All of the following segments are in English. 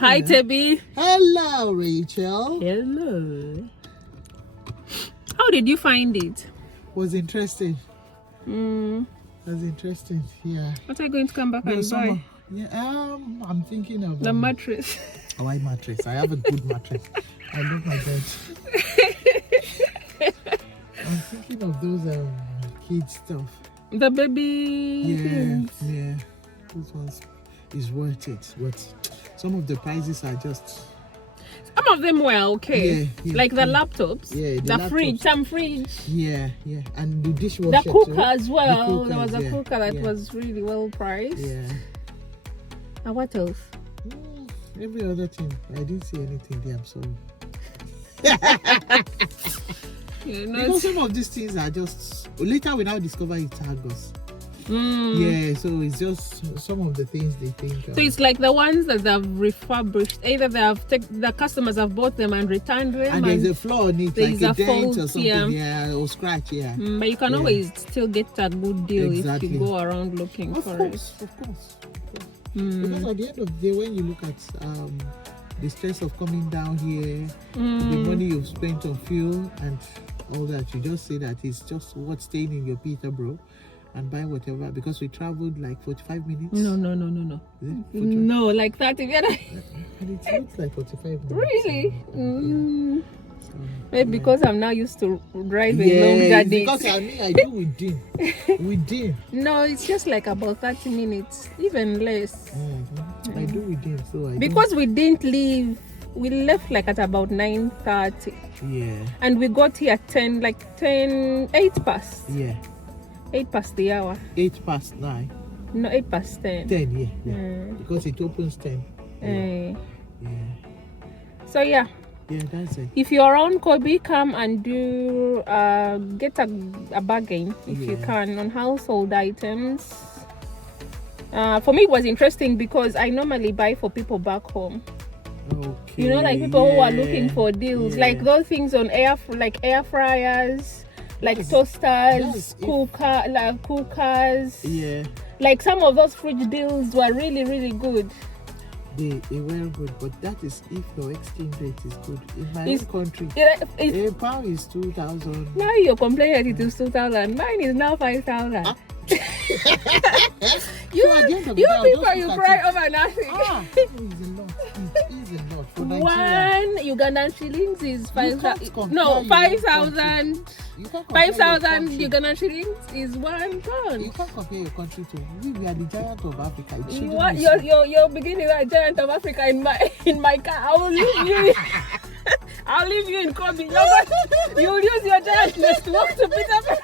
Hi, Tebi. Hello, Rachel. Hello. How did you find it? Was interesting. Was interesting. Yeah. What are you going to come back and buy? Yeah. I'm thinking of the mattress. Why mattress? I have a good mattress. I love my bed. I'm thinking of those kids stuff. The baby things. Yeah. Those ones is worth it. But some of the prices are just. Some of them were okay. Yeah, like the laptops. Yeah, the fridge. Some fridge. Yeah. And the dishwasher. The cooker as well. The cookers, there was a cooker that was really well priced. Yeah. And what else? Every other thing. I didn't see anything there. I'm sorry. Because some of these things are just. Later we now discover it's Argos. Yeah, so it's just some of the things they think. So it's like the ones that they've refurbished. Either they have the customers have bought them and returned them, and there's a flaw on it, like a dent or something, or scratch, But you can always still get a good deal if you go around looking for it. Of course. Because at the end of the day, when you look at the stress of coming down here, the money you've spent on fuel and all that, you just say that it's just what's staying in your Peterborough. And buy whatever, because we traveled like 45 minutes. No. No, like 30 minutes. And it looks like 45 minutes. Really? Maybe because I'm now used to driving long journeys. Because I do within. No, it's just like about 30 minutes, even less. I do within, so because we didn't leave. We left like at about 9:30. Yeah. And we got here at 8 past. Yeah. 8 past the hour. 8 past 9. No, 8 past 10. 10, yeah. Because it opens 10. Yeah. So yeah, that's it. if you're around Corby, come and do get a bargain if you can on household items. For me, it was interesting because I normally buy for people back home. Okay. You know, like people who are looking for deals, like those things on air fryers. Like toasters, cookers. Yeah. Like some of those fridge deals were really, really good. They were good, but that is if your exchange rate is good. In my own country, a pound is 2,000. Now you're complaining it is 2,000. Mine is now 5,000. You people, you cry over nothing. It is a lot. For Nigeria, 1 Ugandan shillings is 5,000. No, 5,000. 5,000 Ugandan shillings is £1. You can't compare your country to. We are the giant of Africa. You're beginning a giant of Africa in my car. I will leave you. I'll leave you in Corby. You'll use your giantness to walk to Peterborough.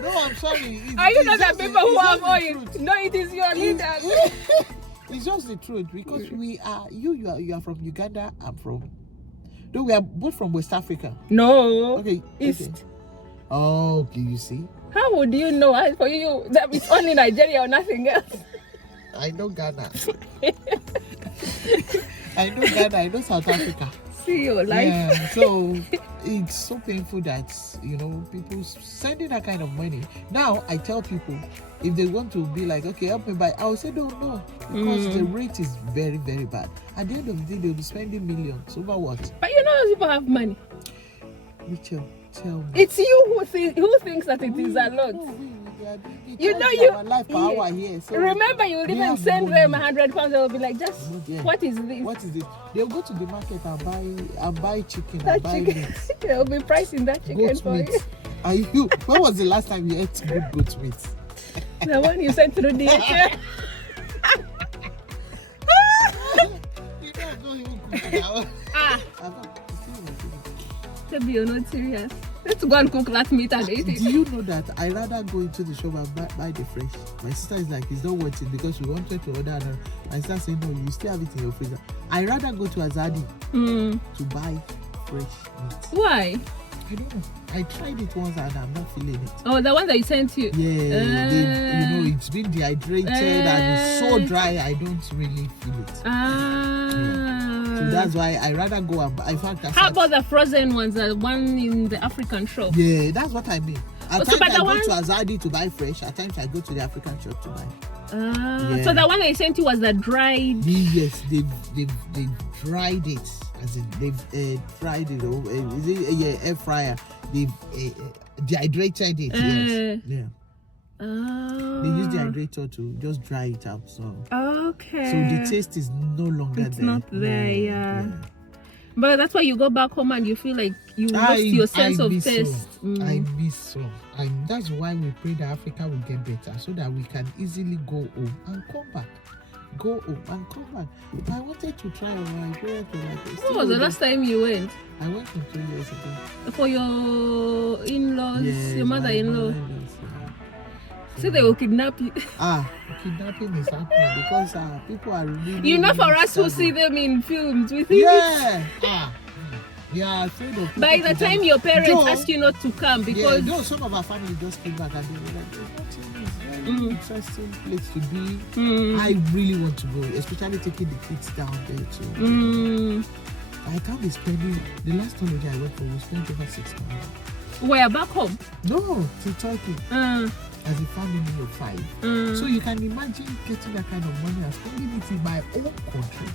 No, I'm sorry. Are you not the people who have oil? No, it is your leader. It's just the truth, because we are you are from Uganda. I'm from. No, we are both from West Africa. No. Okay. East. Okay. Oh, okay, you see. How would you know? For you, that it's only Nigeria or nothing else. I know Ghana. I know South Africa. See your life. Yeah, so it's so painful that people sending that kind of money. Now I tell people, if they want to be like, okay, help me buy, I will say no, because the rate is very, very bad. At the end of the day, they'll be spending millions over what? But those people have money. Mitchell, tell me. It's you who thinks that it is a lot. Life per hour here. So remember, you will even send them £100. They'll be like, what is this? What is it? They'll go to the market and buy chicken. They'll be pricing that chicken goat for meat. you. When was the last time you ate good goat meat? The one you sent through DHL. You're not serious. Let's go and cook that meat and eat it. Do you know that I rather go into the shop and buy the fresh? My sister is like, it's not worth it, because we wanted to order and my sister saying, no, you still have it in your freezer. I rather go to Azadi to buy fresh meat. Why? I don't know. I tried it once and I'm not feeling it. Oh, the one that you sent you? Yeah, it's been dehydrated and it's so dry, I don't really feel it. So that's why I rather go and buy. How about the frozen ones, the one in the African shop? Yeah, that's what I mean. At times I go to Azadi to buy fresh. At times I go to the African shop to buy. So the one I sent you was the dried. Yes, they dried it, as in they've fried it. Is it air fryer? They've dehydrated it. Yes, yeah. Oh. They use the hydrator to just dry it out. So okay. So the taste is no longer there. It's not there, yeah. But that's why you go back home and you feel like you lost your sense of taste. I miss so. And that's why we pray that Africa will get better, so that we can easily go home and come back. Go home and come back. I wanted to try When was the last time you went? I went 2 years ago. For your in-laws, yes, your mother-in-law. So they will kidnap you. Kidnapping is happening because people are really. You know, for us who see them in films, we think. Yeah. Yeah, afraid of. By the time your parents ask you not to come, because some of our family just came back and they were like, "It's very interesting place to be." I really want to go, especially taking the kids down there too. I can't be spending. The last holiday I went for, we spent over 6,000. Where, back home? No, to Turkey. As a family of 5. So you can imagine getting that kind of money and spending it in my own country.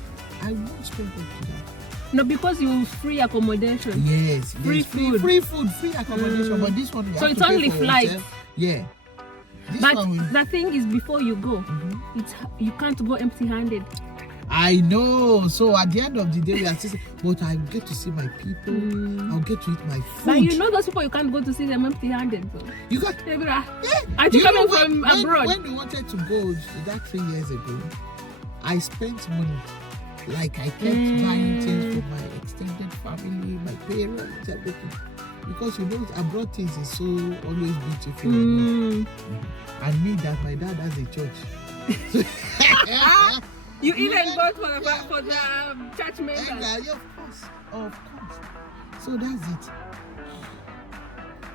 I won't spend up to that. No, because you free accommodation. Yes, free food, free accommodation. But this one, we so have it's to pay only for flights. Hotel. Yeah. But the thing is, before you go, you can't go empty-handed. I know. So at the end of the day, we are still, but I get to see my people. I'll get to eat my food. But you know those people, you can't go to see them empty-handed. So. You got? Are you coming from abroad? When we wanted to go that 3 years ago, I spent money. Like I kept buying things for my extended family, my parents, everything. Because you know, abroad things is so always beautiful. And me, that my dad has a church. You even bought for the church members. Of course. So that's it.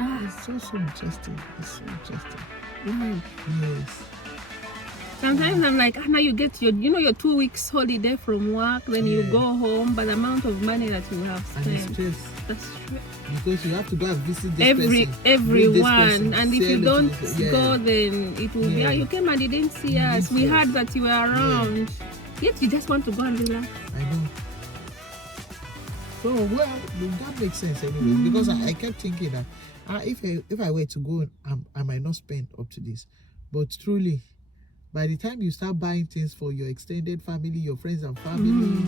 It's so interesting. It's so interesting. Yes. Sometimes I'm like, now you get your 2 weeks holiday from work, then you go home, but the amount of money that you have spent. And stress. That's true. Because you have to go and visit this everyone, and if you don't go, then it will be, you came and you didn't see us. We heard that you were around. Yet you just want to go and relax. I know. So that makes sense anyway. Because I kept thinking that if I were to go, I might not spend up to this. But truly, by the time you start buying things for your extended family, your friends and family,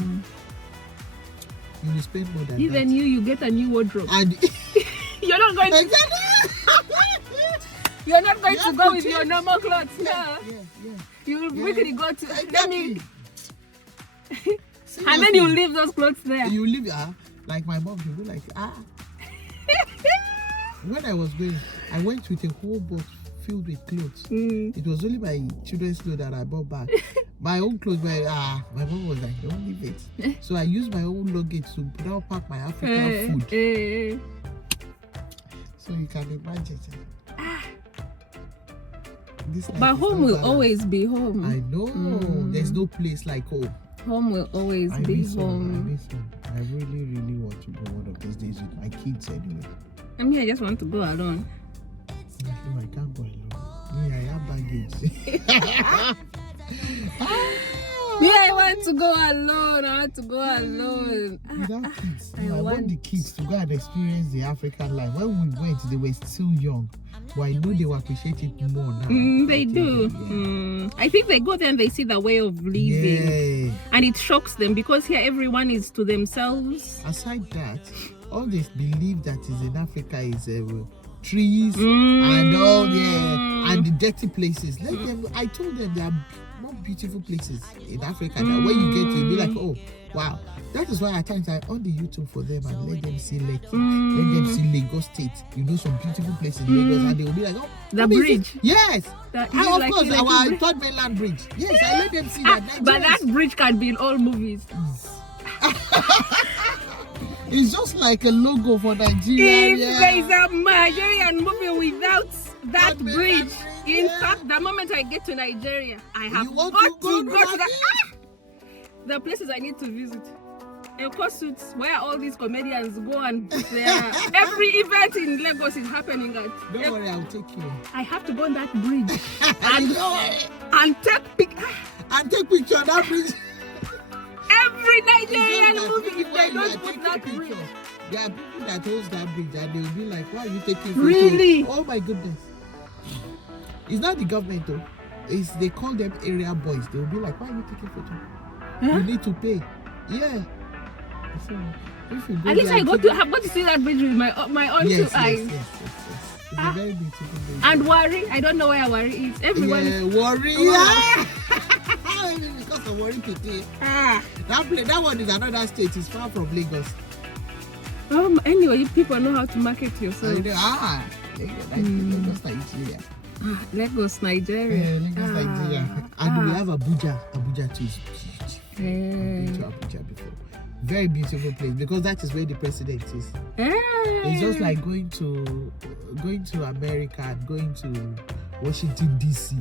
you will spend more than even that. you get a new wardrobe. And you're not going to. You're not going to go with your normal clothes. No. You will quickly go to. And then you leave those clothes there. You leave, like my mom, you be like, When I was going, I went with a whole box filled with clothes. It was only my children's clothes that I brought back. My own clothes, my mom was like, don't leave it. So I used my own luggage to now pack my African food. So you can imagine. But home will always be home. I know. There's no place like home. Home will always be home. I miss home. I really, really want to go one of these days with my kids anyway. I mean, I just want to go alone. I can't go alone. Me, I have baggage. Me, I want to go alone. I want to go alone. Without kids. I want the kids to go and experience the African life. When we went, they were still young. But I know they will appreciate it more now. They do. I think they go there and they see the way of living. And it shocks them because here everyone is to themselves. Aside that, all this belief that is in Africa is trees and all and the dirty places. Let them. I told them there are more beautiful places in Africa that when you get to, you'll be like, oh wow. That is why at times I on the YouTube for them and let them see Lekki, let them see Lagos State. You know, some beautiful places in Lagos, and they will be like, oh, the bridge. Yes. Of course, our third mainland bridge. Yes, I let them see that. But that bridge can be in all movies. It's just like a logo for Nigeria. If there is a Nigerian movie without that bridge, in fact, the moment I get to Nigeria, I have got to go to the places I need to visit. Eco suits where all these comedians go and every event in Lagos is happening at. Don't worry, I'll take you. I have to go on that bridge. I know it. and take picture. of that bridge. Every Nigerian It's just movie, that if they when you don't are put taking that picture, bridge. there are people that hold that bridge and they will be like, why are you taking photos? Really? Oh my goodness. It's not the government though. It's they call them area boys. They will be like, why are you taking photo? Huh? You need to pay. Yeah. So if you go At least there I got to have got to see that bridge with my own yes, two eyes. yes. It's a very beautiful bridge. And Wari, I don't know where Wari is. Everyone. Yeah, worry. Yeah. Maybe because of worry PT. That one is another state. It's far from Lagos. Anyway, people know how to market yourself. Lagos, Nigeria. Lagos, Nigeria. Lagos, Nigeria. And we have Abuja. Abuja too is huge. I've been to Abuja before. Very beautiful place because that is where the president is. It's just like going to America and going to Washington DC.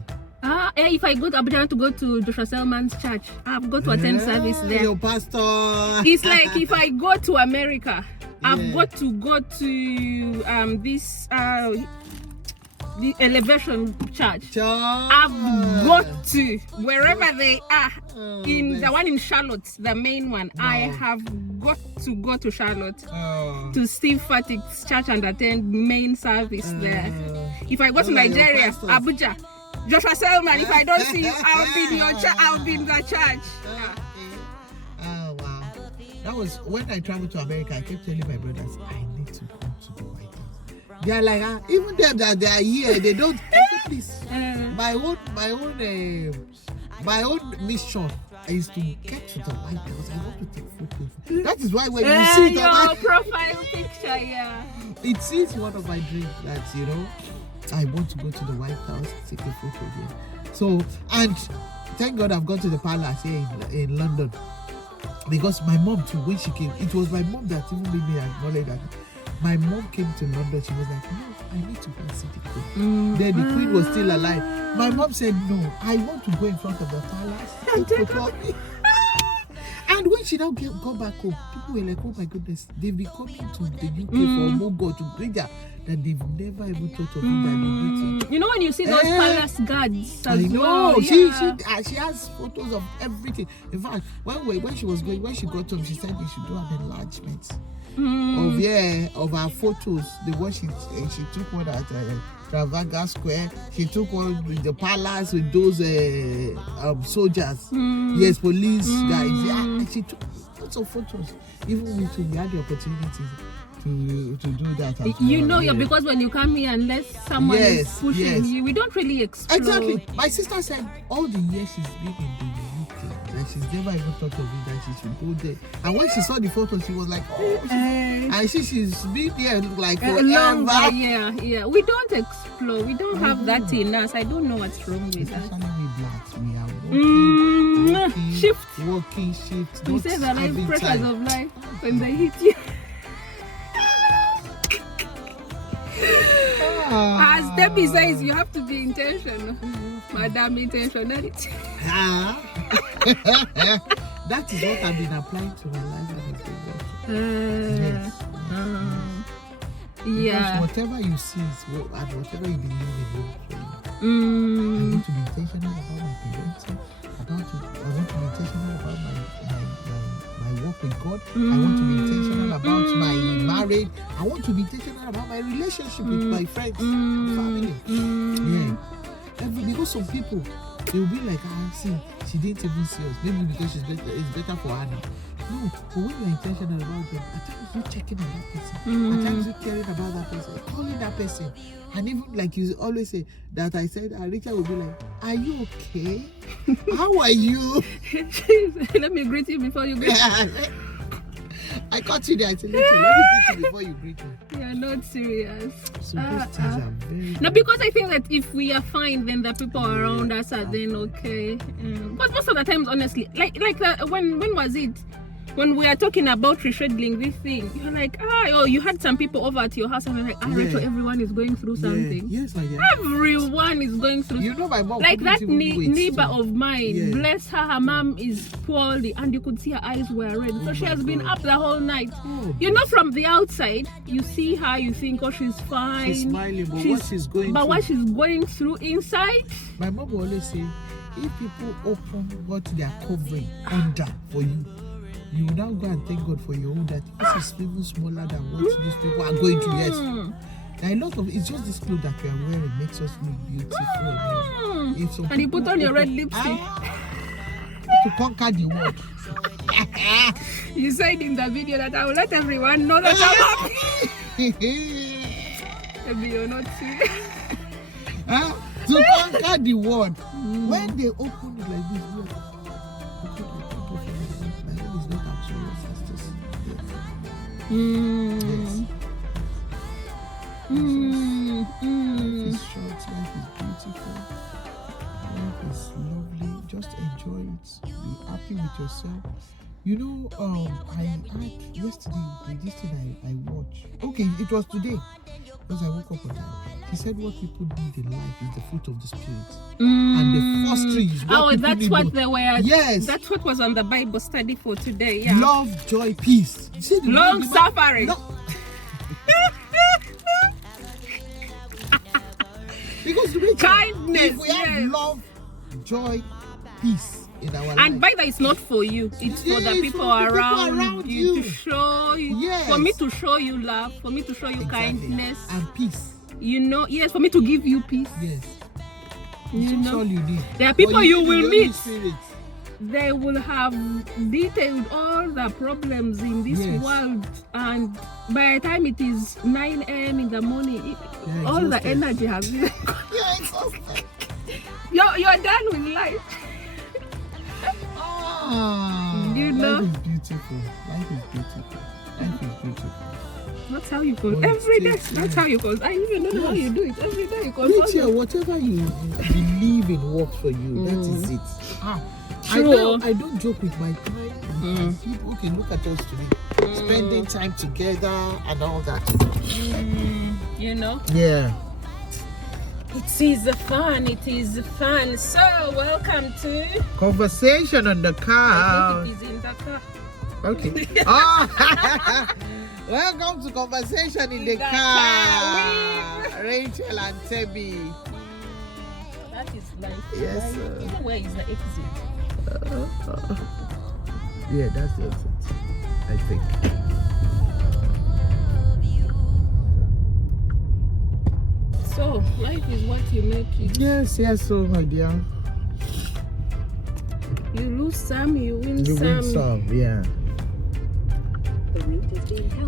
If I go to Abuja, I want to go to Joshua Selman's church. I've got to attend service there. Your pastor. It's like if I go to America, I've got to go to this the Elevation Church. I've got to wherever they are. In the one in Charlotte, the main one, I have got to go to Charlotte to Steve Fatik's church and attend main service there. If I go to Nigeria, Abuja, Joshua Selman, if I don't see you, I'll be in your church. I'll be in the church. Oh wow! That was when I traveled to America. I kept telling my brothers, I need to go to the White House. They are like, even them that they are here, they don't. Please, my own mission is to get to the White House. I want to take photos. That is why when you see your profile picture, it is one of my dreams that I want to go to the White House, take a photo there. So, and thank God I've gone to the palace here in London, because my mom too, when she came, it was my mom that even made me acknowledge that. My mom came to London. She was like, no, I need to go and see the Queen. Then the Queen was still alive. My mom said, no, I want to go in front of the palace. Take photo of me. And when she now got back home, people were like, oh my goodness, they've been coming to the UK for Mogo to greet her, that they've never even thought of it that they need to. You know when you see those palace guards as well. Yeah. She has photos of everything. In fact, when she was going, when she got home, she said they should do an enlargement of her photos. The one she took one at Trafalgar Square. She took one with the palace with those soldiers. Yes, police guys. Yeah, and she took lots of photos. Even we had the opportunity to do that. Because when you come here, unless someone is pushing you, we don't really explore. Exactly. My sister said all the years she's been in the UK, that she's never even thought of it, that she should go there. And when she saw the photo, she was like, and she's been there like forever. Yeah. We don't explore. We don't have that in us. I don't know what's wrong with us. Especially we blacks, we are working shift. You say the life pressures of life when they hit you. As Debbie says, you have to be intentional. Madam intentionality. That is what I've been applying to my life Yeah. Because whatever you see and whatever you believe in for you. I want to be intentional about my parenting. I want to be intentional about my work with God. I want to be intentional about my marriage. I want to be intentional about my relationship with my friends, family. Because some people, they will be like, see, she didn't even see us. Maybe because it's better for her now. No, but when you're intentional about them, at times you're checking on that person. At times you're caring about that person, calling that person. And even like you always say, that I said, Richard will be like, are you okay? How are you? Let me greet you before you greet me. I caught you there. I said, let me greet you before you greet me. You're not serious. So these things are very... No, because I think that if we are fine, then the people around us are then okay. But most of the times, honestly, like when was it? When we are talking about rescheduling this thing, you're like, you had some people over at your house, and I'm like, Rachel, everyone is going through something. Yes, I am. Everyone is going through. You know, my mom. Like that neighbor of mine, bless her mom is poorly, and you could see her eyes were red. So she has been up the whole night. From the outside, you see her, you think, she's fine. She's smiling, but what she's going through inside. My mom will always say, if people open what they are covering under for you, you will now go and thank God for your own that this is even smaller than what these people are going to get. There are a lot of it's just this clothes that we are wearing makes us look beautiful. And you put on your red lipstick to conquer the world. You said in the video that I will let everyone know that I'm happy. Maybe you're not serious. To conquer the world. When they open it like this, look. It's not absolute justice. Life is short, life is beautiful, life is lovely. Just enjoy it. Be happy with yourself. You know, I had yesterday this thing I watched. Okay, it was today because I woke up on time. He said what people need in life is the fruit of the spirit, and the first tree is what that's what they were. Yes, that's what was on the Bible study for today. Yeah, love, joy, peace. You see long suffering. Because the way kindness. If we have love, joy, peace in our life. And by that, it's not for you. It's for the people around you to show you. Yes. For me to show you love. For me to show you kindness and peace. You know, yes. For me to give you peace. Yes. You know, all you need. There are people you will meet. Spirit. They will have detailed all the problems in this world, and by the time it is 9 a.m. in the morning, all the energy has been. You're done with life. You know, life is beautiful. Life is beautiful. Life is beautiful. That's how you call every day. That's how you call. I even don't know how you do it. Every day you call. Whatever you believe in works for you. That is it. I don't joke with my time. People can look at us today, spending time together and all that. You know. Yeah. It is fun. It is fun. So welcome to conversation on the car. I think it is in the car. Okay. Welcome to conversation in the car. Rachel and Tebi. That is life. Yes. Where is the exit? Yeah, that's the exit, I think. So, life is what you make it. Yes, so my dear. You lose some, you win some. You win some, yeah.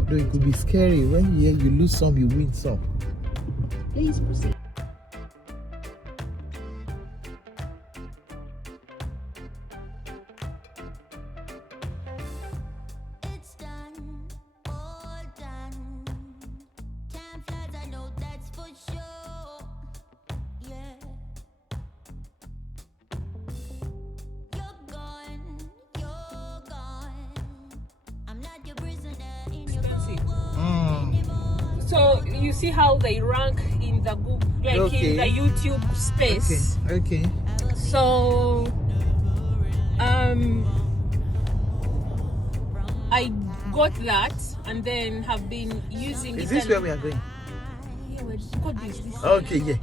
Though it could be scary when you lose some, you win some. Please proceed. So you see how they rank in the Google, like in the YouTube space. Okay. So I got that and then have been using it. Is this where we are going? Yeah, what is this? Okay, yeah.